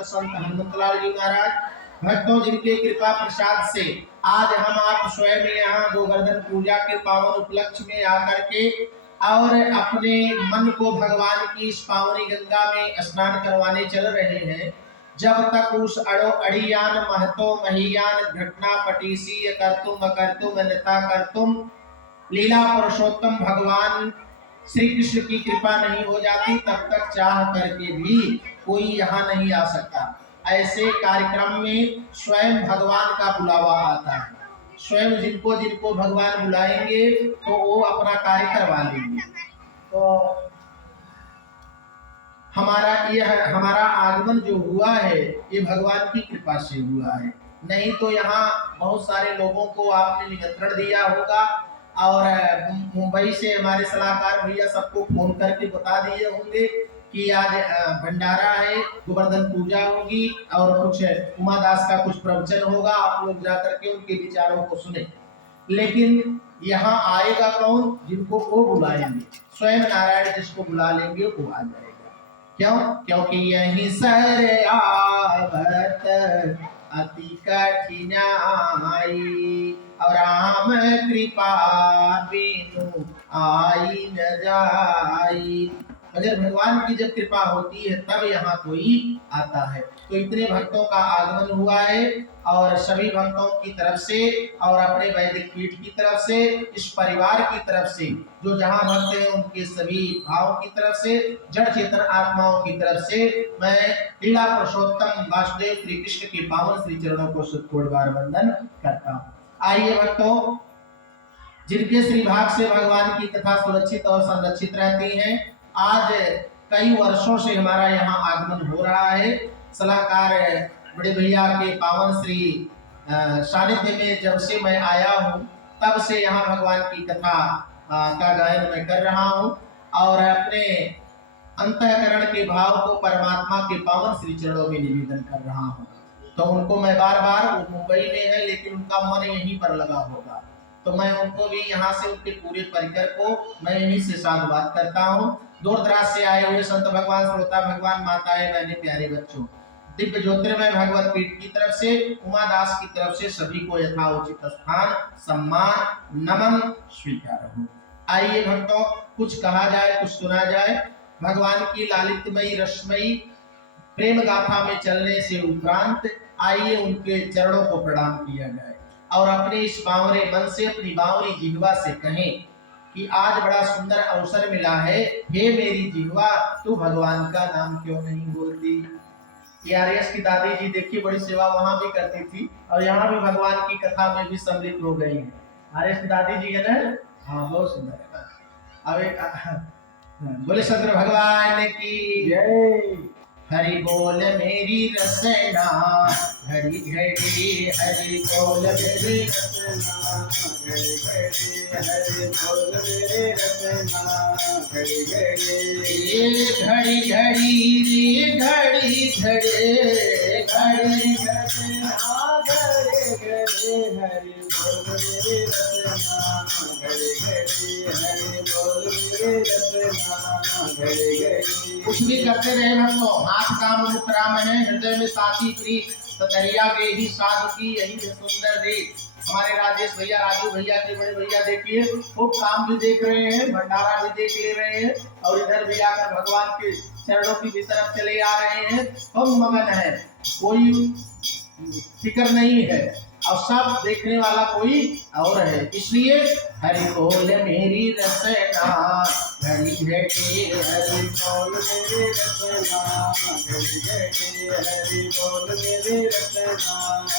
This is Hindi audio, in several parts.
भक्त संत हनुमंतलाल जी महाराज, भक्तों जिनके कृपा प्रसाद से आज हम आप स्वयं यहाँ गोवर्धन पूजा के पावन उपलक्ष्य में आकर के और अपने मन को भगवान की इस पावनी गंगा में स्नान करवाने चल रहे हैं। जब तक उस अड़ो अड़ियान महतो महियान घटना पटीसी करतुम अकर्तुम अन्यथा करतुम लीला पुरुषोत्तम भगवान श्री कृष्ण की कृपा नहीं हो जाती, तब तक चाह करके भी कोई यहाँ नहीं आ सकता। ऐसे कार्यक्रम में स्वयं भगवान का बुलावा आता है। स्वयं जिनको जिनको भगवान बुलाएंगे तो वो अपना कार्य करवा लेंगे। तो हमारा आगमन जो हुआ है ये भगवान की कृपा से हुआ है। नहीं तो यहाँ बहुत सारे लोगों को आपने निमंत्रण दिया होगा और मुंबई से हमारे सलाहकार भैया सबको फोन करके बता दिए होंगे कि आज भंडारा है, गोवर्धन पूजा होगी और कुछ उमादास का कुछ प्रवचन होगा, आप लोग जाकर के उनके विचारों को सुने। लेकिन यहाँ आएगा कौन? जिनको वो बुलाएंगे। स्वयं नारायण जिसको बुला लेंगे वो आ जाएगा। क्यों? क्योंकि यही सर आवत अति कठिनाई और राम कृपा बिनु आई न जाई। अगर भगवान की जब कृपा होती है तब यहाँ कोई आता है। तो इतने भक्तों का आगमन हुआ है और सभी भक्तों की तरफ से और अपने वैदिक पीठ की तरफ से, इस परिवार की तरफ से, जो जहाँ भक्त हैं उनके सभी भावों की तरफ से, जड़ चेतन आत्माओं की तरफ से मैं लीला पुरुषोत्तम वासुदेव श्री कृष्ण के पावन श्री चरणों को सुखपूर्ण बार वंदन करता हूँ। आइए भक्तों, जिनके श्री भाग से भगवान की कथा सुरक्षित और संरक्षित रहती है, आज कई वर्षों से हमारा यहाँ आगमन हो रहा है। सलाहकार बड़े भैया के पावन श्री सानिध्य में जब से मैं आया हूँ तब से यहाँ भगवान की कथा का गायन मैं कर रहा हूँ और अपने अंतःकरण के भाव को परमात्मा के पावन श्री चरणों में निवेदन कर रहा हूँ। तो उनको मैं बार बार, वो मुंबई में है लेकिन उनका मन यहीं पर लगा होगा, तो मैं उनको भी यहाँ से उनके पूरे परिकर को मैं यहीं से साधुवाद करता हूँ। दूर दराज से आए हुए संत भगवान, श्रोता भगवान, माताएं, बहने, प्यारे बच्चों, दिव्य ज्योतिर्मय भगवत पीठ की तरफ से, उमादास की तरफ से सभी को यथाउचित स्थान, सम्मान, नमन स्वीकार हो। आइए भक्तों, कुछ कहा जाए, कुछ सुना जाए। भगवान की लालित्यमयी रसमयी प्रेम गाथा में चलने से उपरांत आइए उनके चरणों को प्रणाम किया जाए और अपने इस बावरे मन से, अपनी बावरी जिह्वा से कहें कि आज बड़ा सुंदर अवसर मिला है, हे मेरी जिह्वा तू भगवान का नाम क्यों नहीं बोलती। आरएस की दादी जी देखिए बड़ी सेवा वहां भी करती थी और यहाँ भी भगवान की कथा में भी सम्मिलित हो गई है। आरएस की दादी जी है ना? हाँ, बहुत सुंदर है। अब एक बोले शंकर भगवान की जय। हरि बोल मेरी रसना, हरि घड़ी हरि बोल मेरी रसना, घड़ी घड़ी हरि बोल मेरी रसना, घड़ी घड़ी घड़ी घड़ी घड़ी घड़ी घड़ी घड़ी हरि बोल मेरी रसना, घड़ी घड़ी हरि बोल मेरी रसना, घड़ी घड़ी। कुछ भी करते रहे भक्तों, हाथ काम मुख राम है, हृदय में साथी प्रीत, दरिया के ही साधु की यही सुंदर रीत। हमारे राजेश भैया, राजू भैया के बड़े भैया देखिए खूब काम भी देख रहे हैं, भंडारा भी देख ले रहे हैं और इधर भी आकर भगवान के चरणों की तरफ चले आ रहे हैं। खूब मगन है, कोई फिक्र नहीं है और सब देखने वाला कोई और है। इसलिए हरि बोल मेरी रसना, घड़ी घड़ी हरि बोल मेरी रसना, घड़ी घड़ी हरि बोल मेरी रसना,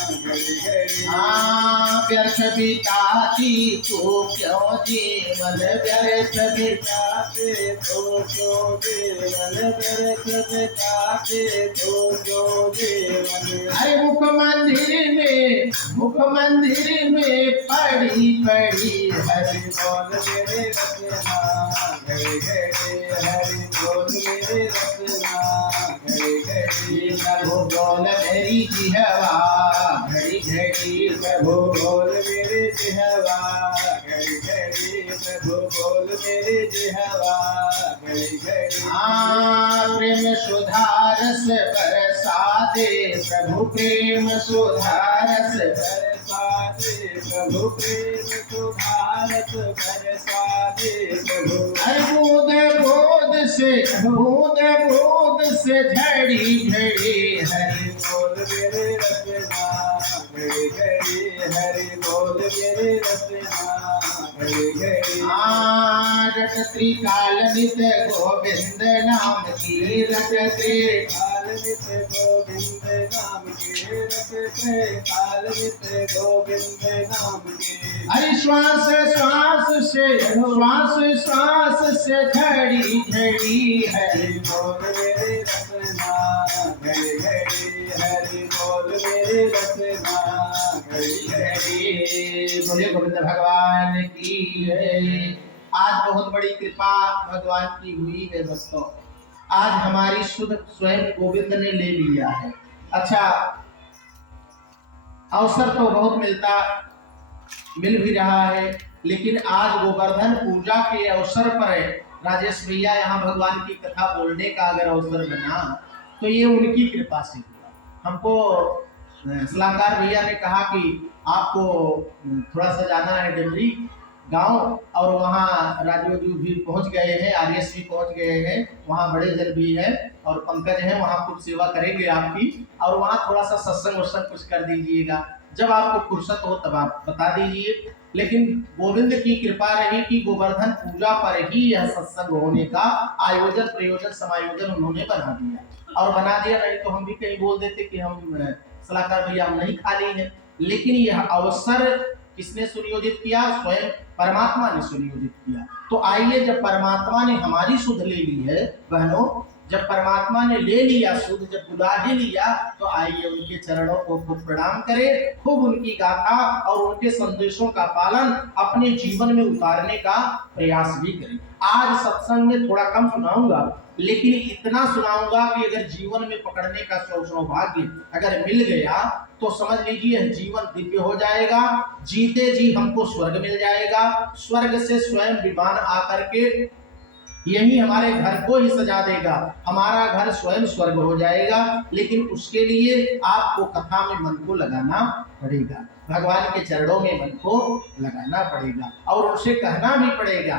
घड़ी घड़ी। हाँ, व्यर्थ बिताती तो क्यों जीवन, व्यर्थ बिताते तो क्यों जीवन, व्यर्थ बिताते तो क्यों जीवन। अरे मुख मंदिर में पड़ी पड़ी हरि बोल मेरे रसना, घड़ी घड़ी हरि बोल मेरे रसना, घड़ी घड़ी प्रभु बोल मेरी जिह्वा, घड़ी घड़ी प्रभु बोल मेरे जिह्वा, घड़ी घड़ी प्रभु बोल मेरे जिह्वा, घड़ी घड़ी। प्रेम सुधा रस बरस बरसादे प्रभु प्रेम सुधारस बरसादे प्रभु प्रेम सुधारस बरसादे प्रभु। बूंद बूंद से झड़ी झड़ी हरि बोल मेरे रचना घड़ी घड़ी हरि बोल मेरे रचना घड़ी घड़ी। रट त्रिकालनित गोविंद नाम की रटते कालनित गोविंद नाम के रटते कालनित गोविंद नाम के। हरि श्वास श्वास से झड़ी झड़ी हरि बोल मेरे रचना घड़ी घड़ी हरि बोल मेरे रचना घड़ी घड़ी। बोले गोविंद भगवान की है। आज बहुत बड़ी कृपा भगवान की हुई है दोस्तों। आज हमारी सुध स्वयं गोविंद ने ले लिया है। अच्छा, अवसर तो बहुत मिल भी रहा है, लेकिन आज गोवर्धन पूजा के अवसर पर राजेश भैया यहाँ भगवान की कथा बोलने का अगर अवसर बना तो ये उनकी कृपा से हुआ। हमको सलाहकार भैया ने कहा कि आपको थोड़ा सा जाना है डमरी गांव, और वहाँ राजू भी पहुँच गए हैं, आर्यस भी पहुँच गए हैं, वहाँ बड़े जन भी है और पंकज है, वहाँ कुछ सेवा करेंगे आपकी, और वहाँ थोड़ा सा सत्संग वत्संग कुछ कर दीजिएगा। जब आपको फुर्सत हो तब आप बता दीजिए। लेकिन गोविंद की कृपा रही कि गोवर्धन पूजा पर ही यह सत्संग होने का आयोजन प्रयोजन समायोजन उन्होंने बना दिया, और बना दिया, नहीं तो हम भी कहीं बोल देते कि हम सलाहकार भैया हम नहीं खाली हैं। लेकिन यह अवसर किसने सुनियोजित किया? स्वयं परमात्मा ने सुनियोजित किया। तो आइए, जब परमात्मा ने हमारी सुध ले ली है बहनों, जब परमात्मा ने ले लिया सुध, जब बुला ही लिया, तो आइए उनके चरणों को खूब प्रणाम करें, खूब उनकी गाथा और उनके संदेशों का पालन अपने जीवन में उतारने का प्रयास भी करें। आज सत्संग में थोड़ा कम सुनाऊंगा, लेकिन इतना सुनाऊंगा कि अगर जीवन में पकड़ने का सौभाग्य अगर मिल गया तो समझ लीजिए जीवन दिव्य हो जाएगा। जीते जी हमको स्वर्ग मिल जाएगा। स्वर्ग से स्वयं विमान आकर के यही हमारे घर को ही सजा देगा, हमारा घर स्वयं स्वर्ग हो जाएगा। लेकिन उसके लिए आपको कथा में मन को लगाना पड़ेगा, भगवान के चरणों में मन को लगाना पड़ेगा, और उनसे कहना भी पड़ेगा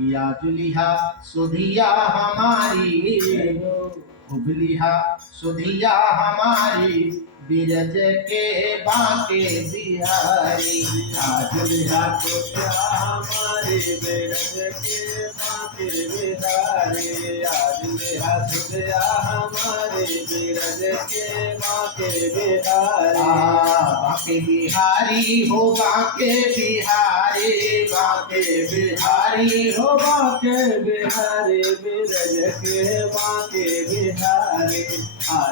कि जुलिहा सुधिया हमारी, उबलिहा सुधिया हमारी, बिरज के बाके बिहारी। जुलिहा सुधिया हमारी, बिरज के बाके बिहारी। जुलिहा सुधिया हमारी, बिरज के बाके बिहारी। बाके बिहारी हो बाके बिहारी, बाके बिहारी हो बाके बिहारी, बिरज के बाके बिहारी।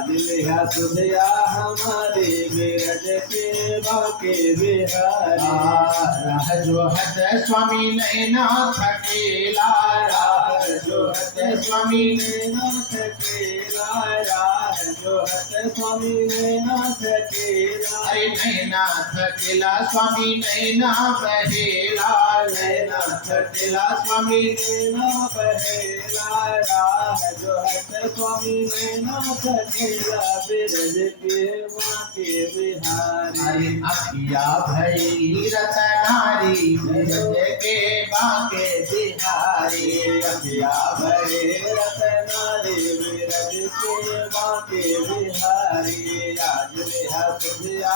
जुलिहा सुधिया हमारी, बिरज के बाके बिहारी। राह जो हत स्वामी नैनाथ अकेला, राह जो हत स्वामी नैनाथ अकेला, राह जो हत स्वामी नैनाथ अकेला। अरे नैनाथ अकेला स्वामी नैना बहेला, नैनाथ अकेला स्वामी नैना बहेला। राह जो हत स्वामी नैनाथ अकेला, बिरज के बाके बिहारी। अरे अखिया भई रतनारी, बिरज के बाके बिहारी। अखिया भई रतनारी, बिरज के बाके बिहारी। जुलिहा सुधिया